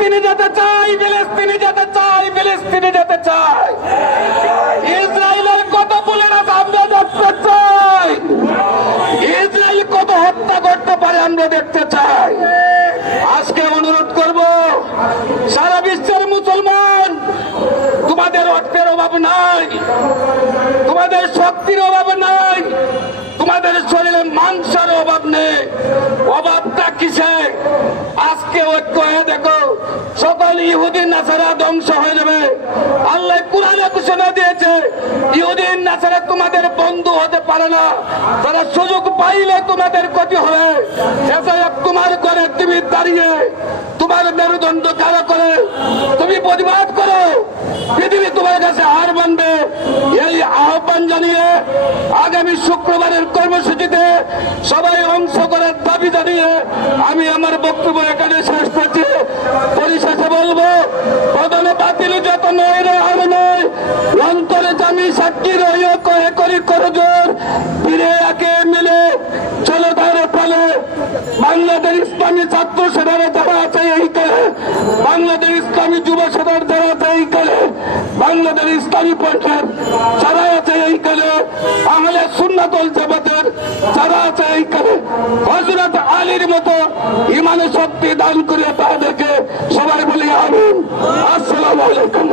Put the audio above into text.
ফিলিস্তিনে যেতে চাই, ফিলিস্তিনে যেতে চাই, ফিলিস্তিনে যেতে চাই। ইসরায়েলের কত বুলেট আমরা দেখতে চাই, ইসরায়েল কত হত্যা করতে পারে আমরা দেখতে চাই। আজকে অনুরোধ করব সারা বিশ্বের মুসলমান, তোমাদের অর্থের অভাব নাই, তোমাদের শক্তির অভাব নাই, তোমাদের শরীরে মাংসের অভাব নেই। অভাবটা কিসে? আজকে ঐক্য হয়ে দেখো, সকল ইহুদি নাসারা ধ্বংস হয়ে যাবে। আল্লাহ কুরআনে ঘোষণা দিয়েছে ইহুদি নাসারা তোমাদের বন্ধু হতে পারে না, তারা সুযোগ পাইলে তোমাদের ক্ষতি হবে। তোমার ঘরে তুমি দাঁড়িয়ে তোমার মেরুদণ্ড খাড়া করে তুমি প্রতিবাদ করো, পৃথিবী তোমার কাছে হার মানবে। এই আহ্বান জানিয়ে আগামী শুক্রবারের কর্মসূচিতে সবাই অংশ করার দাবি জানিয়ে আমি আমার বক্তব্য এখানে শেষ করছি। পরিশেষে বলবো, প্রধানে বাতিল যত নয় রে আর নয়, অন্তরে জামি সাক্ষী রইও কয়ে করি করজোর, ফিরে একে মিলে চলো তারে ফেলে। বাংলাদেশ ইসলামী ছাত্র সেনারা যারা আছে এই কালে, বাংলাদেশ ইসলামী যুব সেনার যারা আছে এই কালে, বাংলাদেশ ইসলামী পঞ্চায়েত যারা আছে এই কালে, আহলে সুন্নাতুল জামাতের যারা আছে এই কালে, হযরত আলীর মতো ইমানে শক্তি দান করে তাদেরকে সবাই বলি আমিন। আসসালামু আলাইকুম।